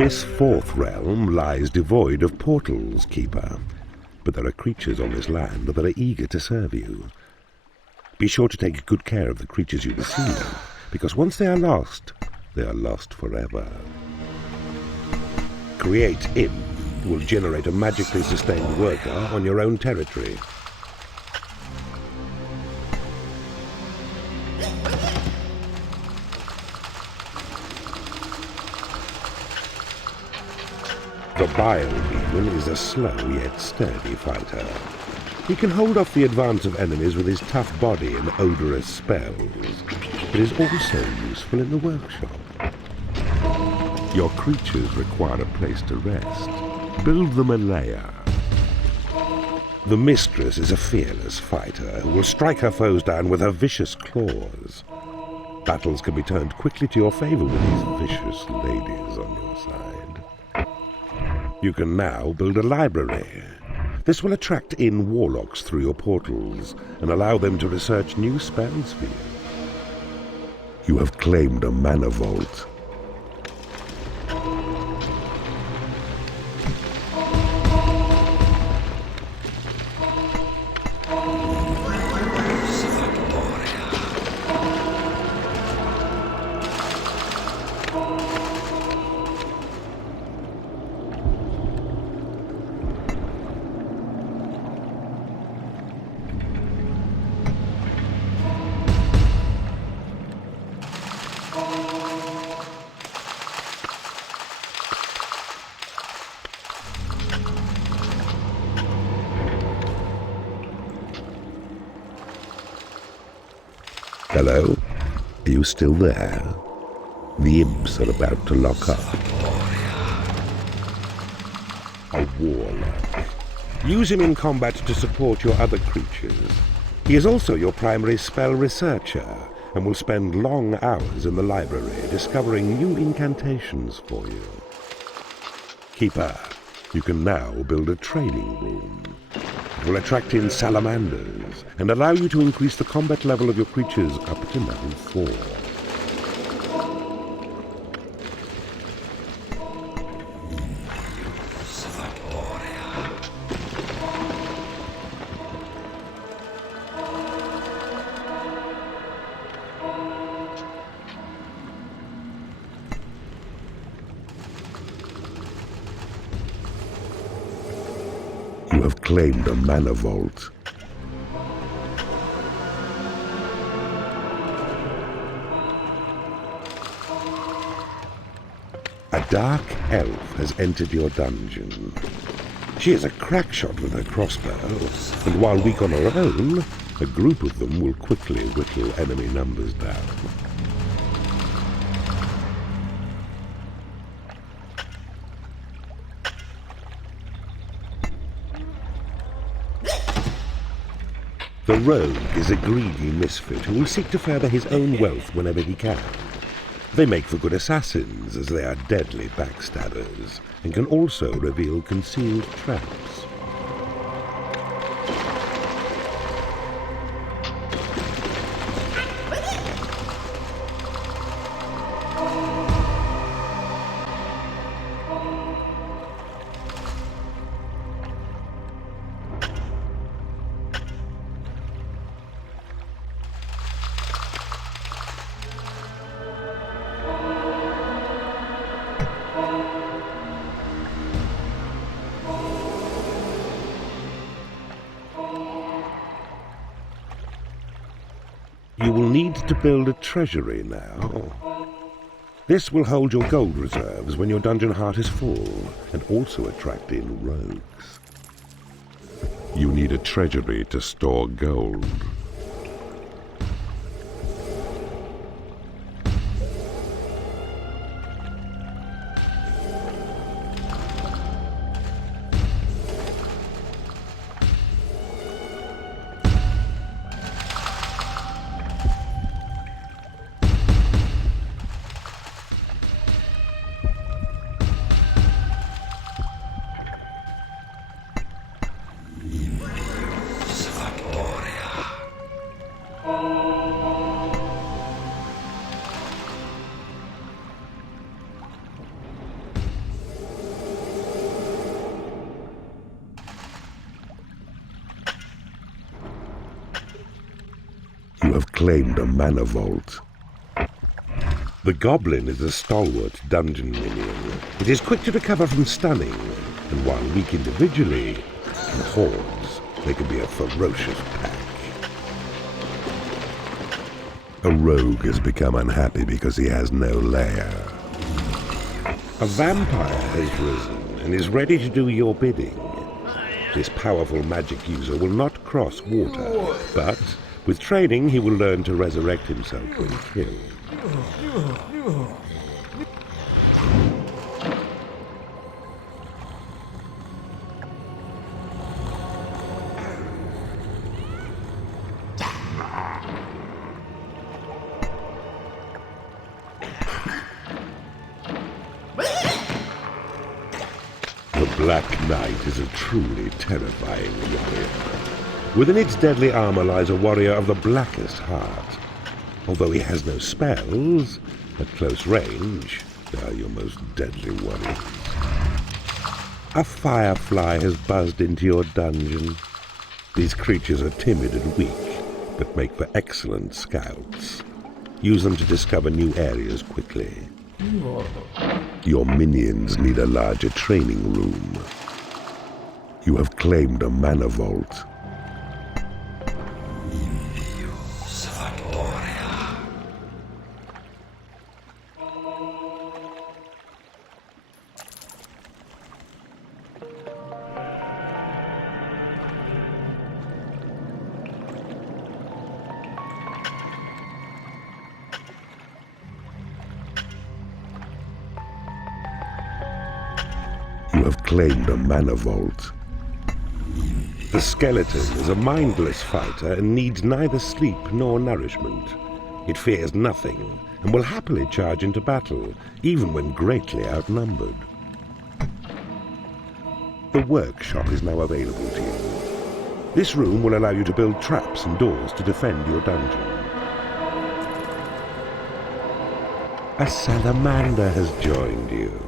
This fourth realm lies devoid of portals, Keeper. But there are creatures on this land that are eager to serve you. Be sure to take good care of the creatures you receive, because once they are lost forever. Create Imp will generate a magically sustained worker on your own territory. The Bile Demon is a slow yet sturdy fighter. He can hold off the advance of enemies with his tough body and odorous spells, but is also useful in the workshop. Your creatures require a place to rest. Build them a lair. The Mistress is a fearless fighter who will strike her foes down with her vicious claws. Battles can be turned quickly to your favor with these vicious ladies on your side. You can now build a library. This will attract in warlocks through your portals and allow them to research new spells for you. You have claimed a mana vault. Hello? Are you still there? The imps are about to lock up. A warlock. Use him in combat to support your other creatures. He is also your primary spell researcher, and will spend long hours in the library discovering new incantations for you. Keeper, you can now build a training room. It will attract in salamanders and allow you to increase the combat level of your creatures up to level 4. You have claimed a mana vault. A dark elf has entered your dungeon. She is a crack shot with her crossbow, and while weak on her own, a group of them will quickly whittle enemy numbers down. The rogue is a greedy misfit who will seek to further his own wealth whenever he can. They make for good assassins, as they are deadly backstabbers, and can also reveal concealed traps. You will need to build a treasury now. This will hold your gold reserves when your dungeon heart is full, and also attract in rogues. You need a treasury to store gold. You have claimed a mana vault. The goblin is a stalwart dungeon minion. It is quick to recover from stunning, and while weak individually, in hordes, they can be a ferocious pack. A rogue has become unhappy because he has no lair. A vampire has risen and is ready to do your bidding. This powerful magic user will not cross water, but with training he will learn to resurrect himself when killed. The Black Knight is a truly terrifying warrior. Within its deadly armor lies a warrior of the blackest heart. Although he has no spells, at close range, they are your most deadly warriors. A firefly has buzzed into your dungeon. These creatures are timid and weak, but make for excellent scouts. Use them to discover new areas quickly. Your minions need a larger training room. You have claimed a mana vault. You have claimed a mana vault. The skeleton is a mindless fighter and needs neither sleep nor nourishment. It fears nothing and will happily charge into battle, even when greatly outnumbered. The workshop is now available to you. This room will allow you to build traps and doors to defend your dungeon. A salamander has joined you.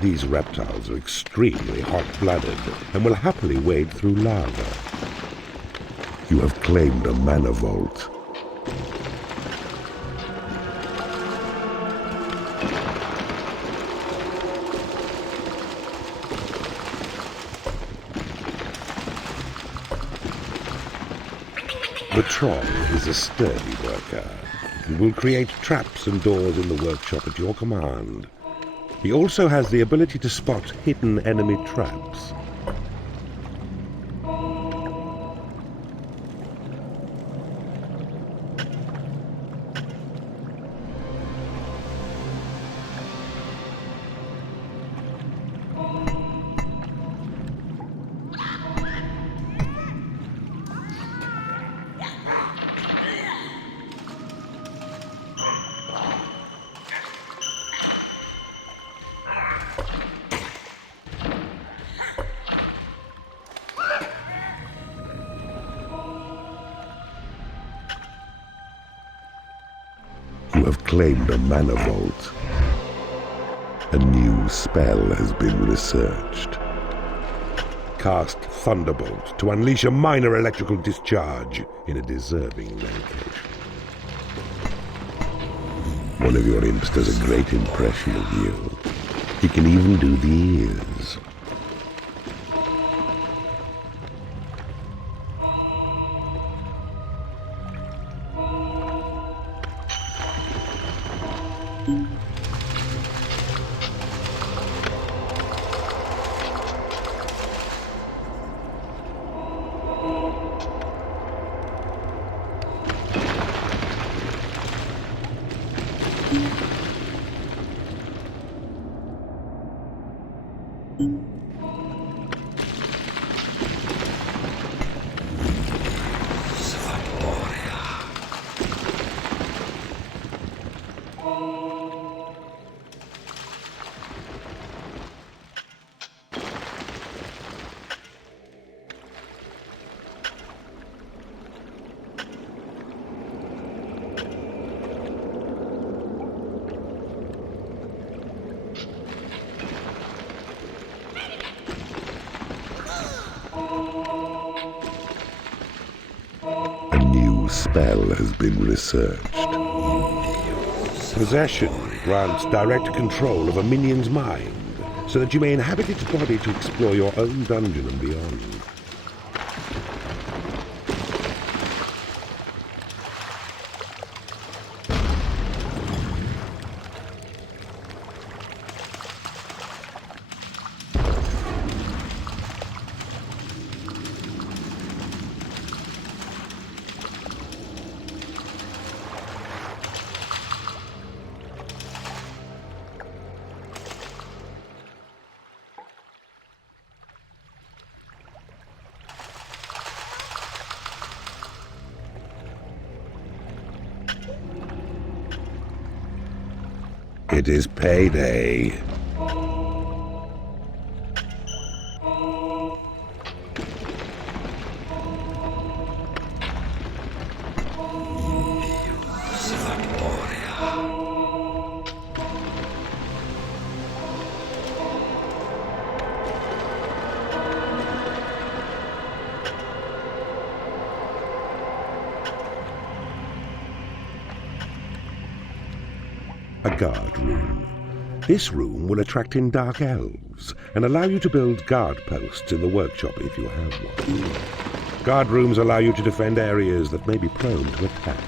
These reptiles are extremely hot-blooded and will happily wade through lava. You have claimed a mana vault. The Troll is a sturdy worker and will create traps and doors in the workshop at your command. He also has the ability to spot hidden enemy traps. You have claimed a mana vault. A new spell has been researched. Cast Thunderbolt to unleash a minor electrical discharge in a deserving location. One of your imps does a great impression of you. He can even do the ears. spell has been researched. Possession grants direct control of a minion's mind, so that you may inhabit its body to explore your own dungeon and beyond. It is payday. A guard room. This room will attract in dark elves and allow you to build guard posts in the workshop if you have one. Guard rooms allow you to defend areas that may be prone to attack.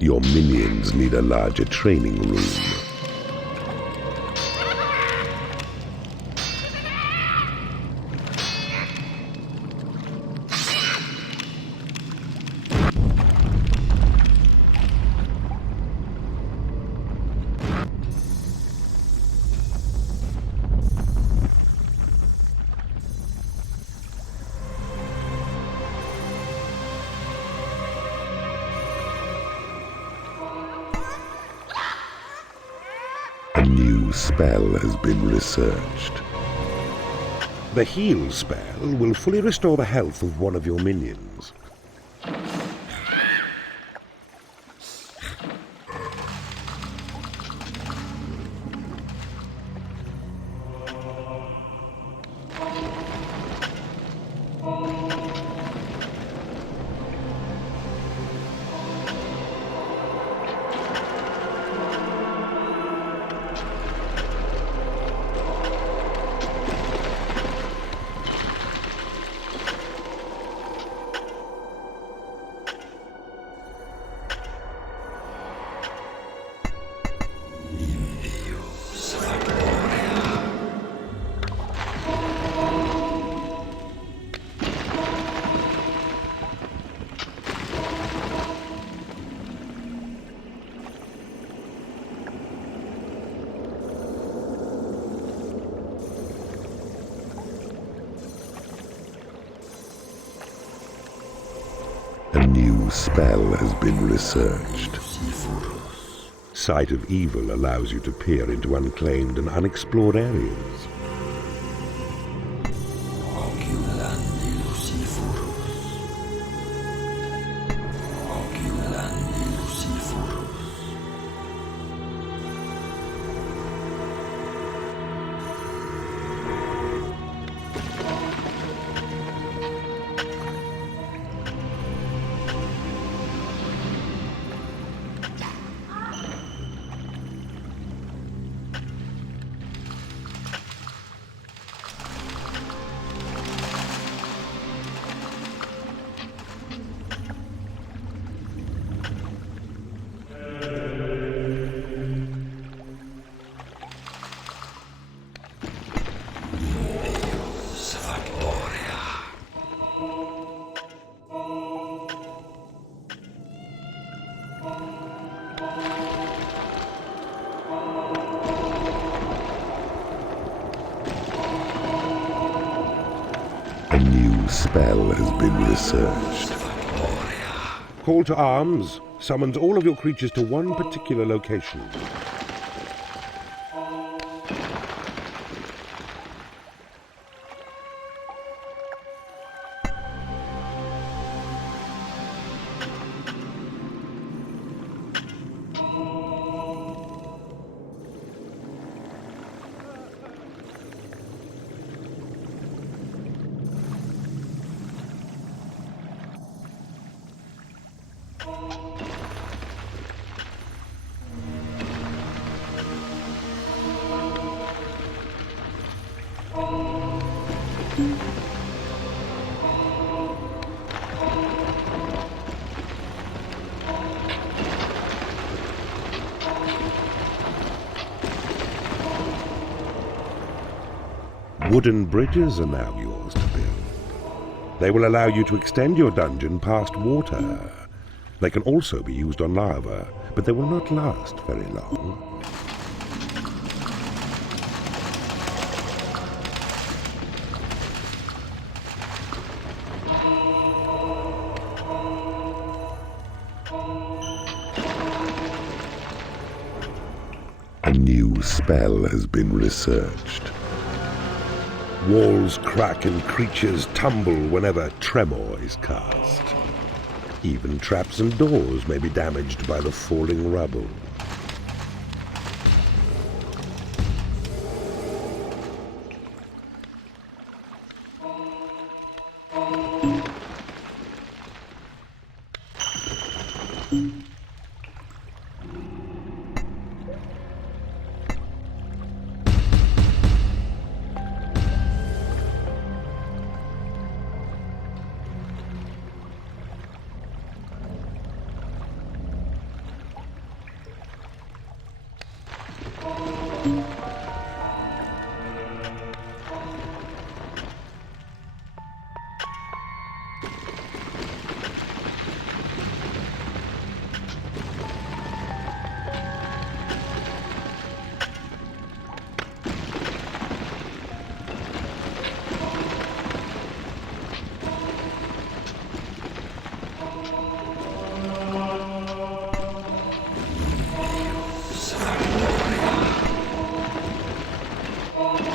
Your minions need a larger training room. A new spell has been researched. The heal spell will fully restore the health of one of your minions. A new spell has been researched. Sight of Evil allows you to peer into unclaimed and unexplored areas. spell has been researched. Call to arms summons all of your creatures to one particular location. Wooden bridges are now yours to build. They will allow you to extend your dungeon past water. They can also be used on lava, but they will not last very long. A new spell has been researched. Walls crack and creatures tumble whenever tremor is cast. Even traps and doors may be damaged by the falling rubble.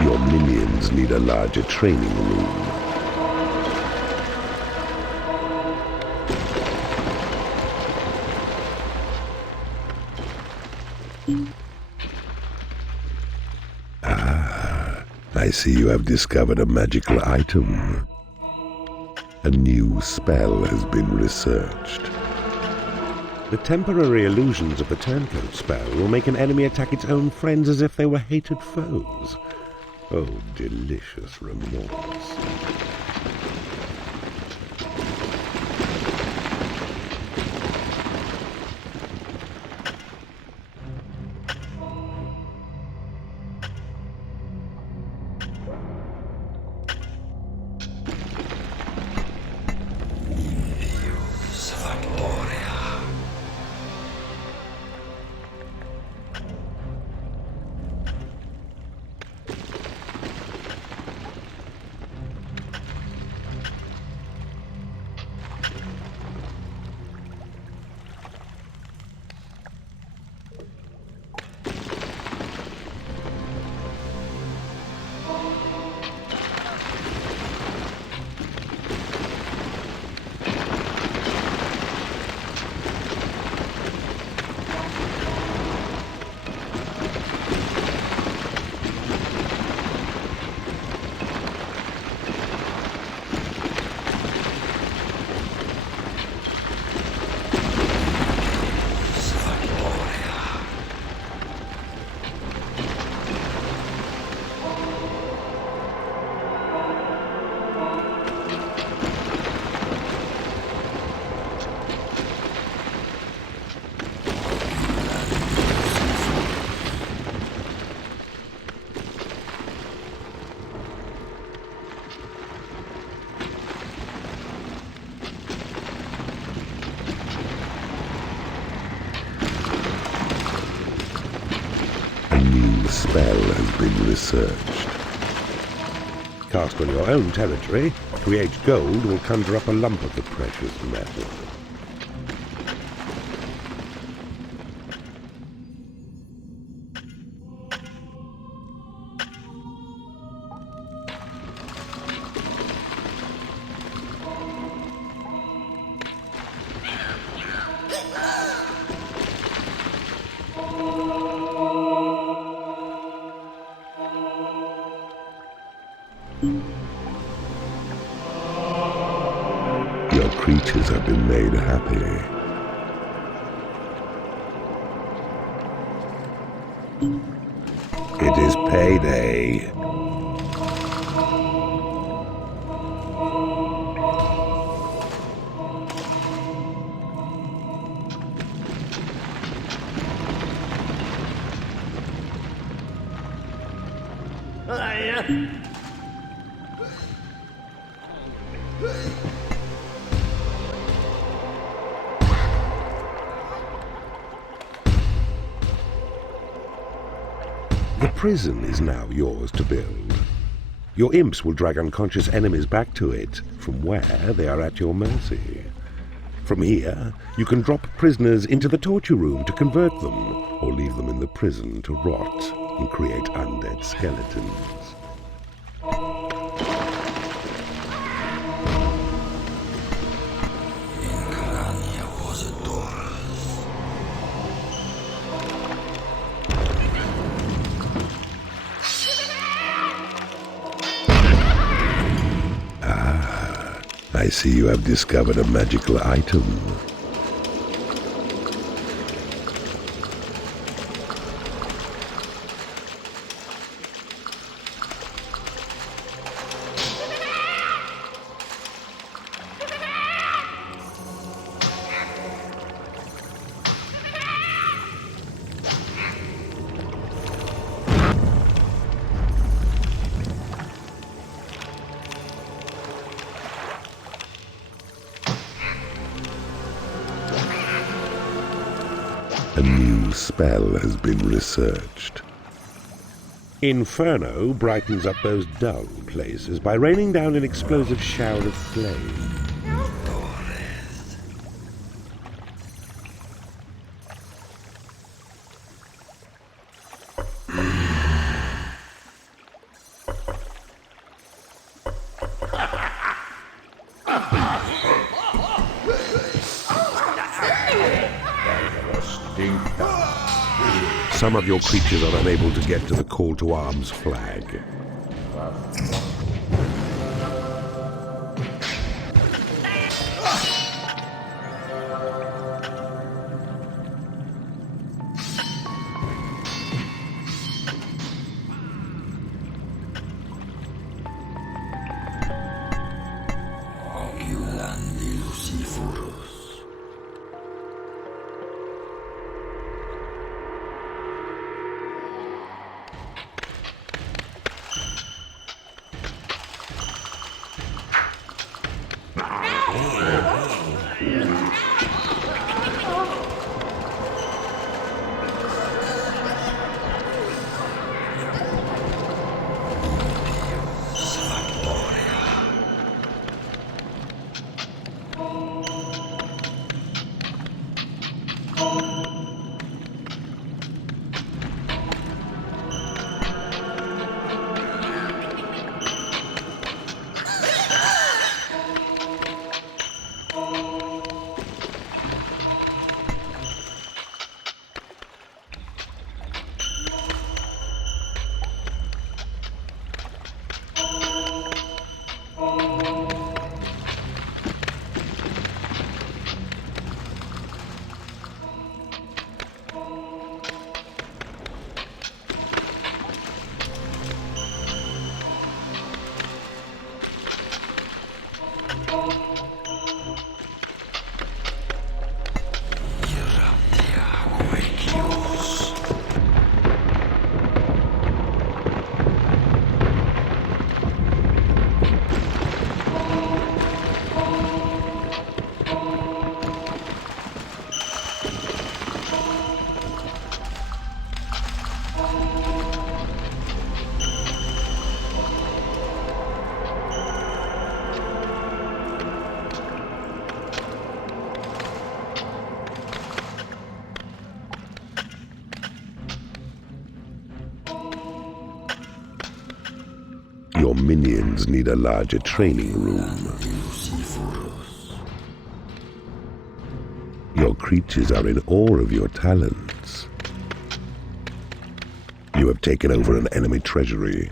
Your minions need a larger training room. I see you have discovered a magical item. A new spell has been researched. The temporary illusions of the turncoat spell will make an enemy attack its own friends as if they were hated foes. Oh, delicious remorse. Spell has been researched. cast on your own territory, create gold will conjure up a lump of the precious metal. Your creatures have been made happy. It is payday. The prison is now yours to build. Your imps will drag unconscious enemies back to it, from where they are at your mercy. From here, you can drop prisoners into the torture room to convert them, or leave them in the prison to rot and create undead skeletons. I see you have discovered a magical item. A new spell has been researched. Inferno brightens up those dull places by raining down an explosive shower of flame. Some of your creatures are unable to get to the call to arms flag. Your minions need a larger training room. Your creatures are in awe of your talents. You have taken over an enemy treasury.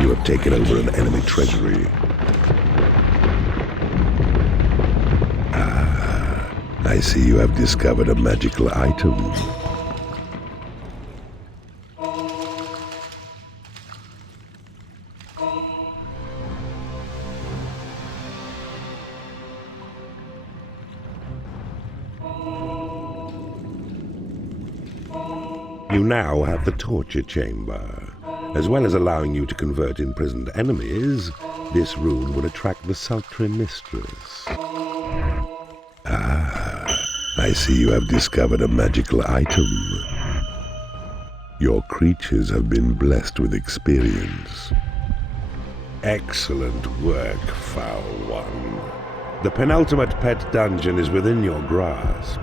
You have taken over an enemy treasury. Ah, I see you have discovered a magical item. You now have the torture chamber. As well as allowing you to convert imprisoned enemies, this rune would attract the sultry mistress. Ah, I see you have discovered a magical item. Your creatures have been blessed with experience. Excellent work, Foul One. The penultimate pet dungeon is within your grasp.